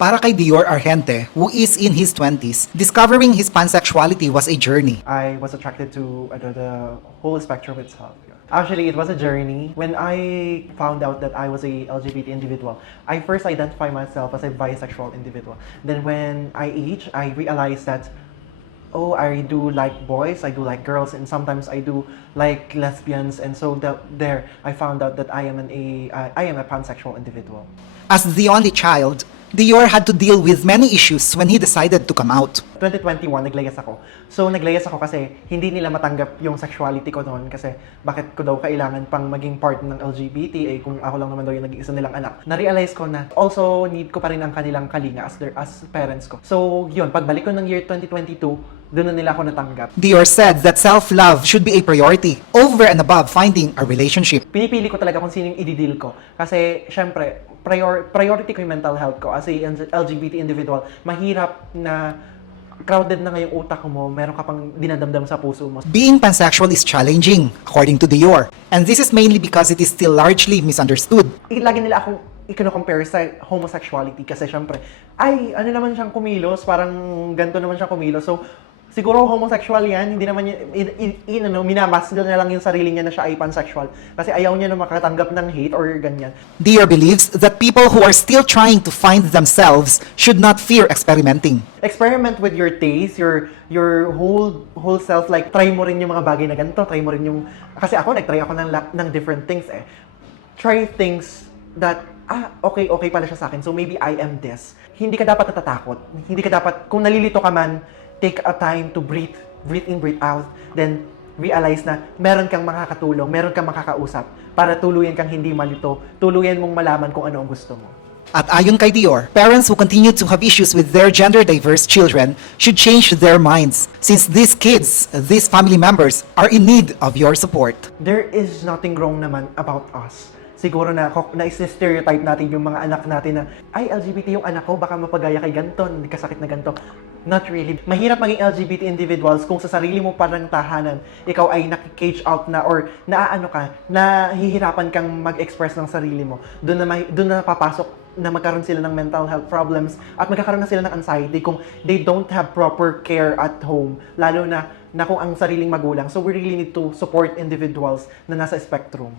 Para kay Dior Argente, who is in his 20s, discovering his pansexuality was a journey. I was attracted to the whole spectrum itself. Actually, it was a journey. When I found out that I was a LGBT individual, I first identified myself as a bisexual individual. Then when I aged, I realized that, oh, I do like boys, I do like girls, and sometimes I do like lesbians. And so there, I found out that I am a pansexual individual. As the only child, Dior had to deal with many issues when he decided to come out. 2021, naglayas ako. So, naglayas ako kasi hindi nila matanggap yung sexuality ko noon kasi bakit ko daw kailangan pang maging part ng LGBT kung ako lang naman daw yung nag-iisa nilang anak. Na-realize ko na also need ko pa rin ang kanilang kalinga as parents ko. So, yun, pagbalik ko ng year 2022, doon na nila ako natanggap. Dior said that self-love should be a priority over and above finding a relationship. Pinipili ko talaga kung sino yung i-deal ko. Kasi, syempre, priority ko yung mental health ko. As a LGBT individual, mahirap na crowded na ngayong utak mo, meron ka pang dinadamdam sa puso mo. Being pansexual is challenging, according to Dior. And this is mainly because it is still largely misunderstood. Lagi nila akong i-compare sa homosexuality kasi syempre, ay, ano naman siyang kumilos, parang ganito naman siyang kumilos. So, siguro homosexual yan, hindi naman minamas na lang yung sarili niya na siya ay pansexual. Kasi ayaw niya na makatanggap ng hate or ganyan. Dior believes that people who are still trying to find themselves should not fear experimenting. Experiment with your taste, your whole self, like try mo rin yung mga bagay na ganito, try mo rin yung, kasi ako nag-try ako ng different things eh. Try things that, okay pala siya sa akin, so maybe I am this. Hindi ka dapat natatakot, hindi ka dapat, kung nalilito ka man, take a time to breathe in, breathe out, then realize na meron kang makakatulong, meron kang makakausap para tuluyan kang hindi malito, tuluyan mong malaman kung ano ang gusto mo. At ayon kay Dior, parents who continue to have issues with their gender-diverse children should change their minds since these kids, these family members, are in need of your support. There is nothing wrong naman about us. Siguro na stereotype natin yung mga anak natin na, ay, LGBT yung anak ko, baka mapagaya kay ganito, kasakit na ganito. Not really. Mahirap maging LGBT individuals kung sa sarili mo parang tahanan, ikaw ay nakikage out na or nahihirapan kang mag-express ng sarili mo. Doon na papasok na magkaroon sila ng mental health problems at magkakaroon na sila ng anxiety kung they don't have proper care at home, lalo na kung ang sariling magulang. So we really need to support individuals na nasa spectrum.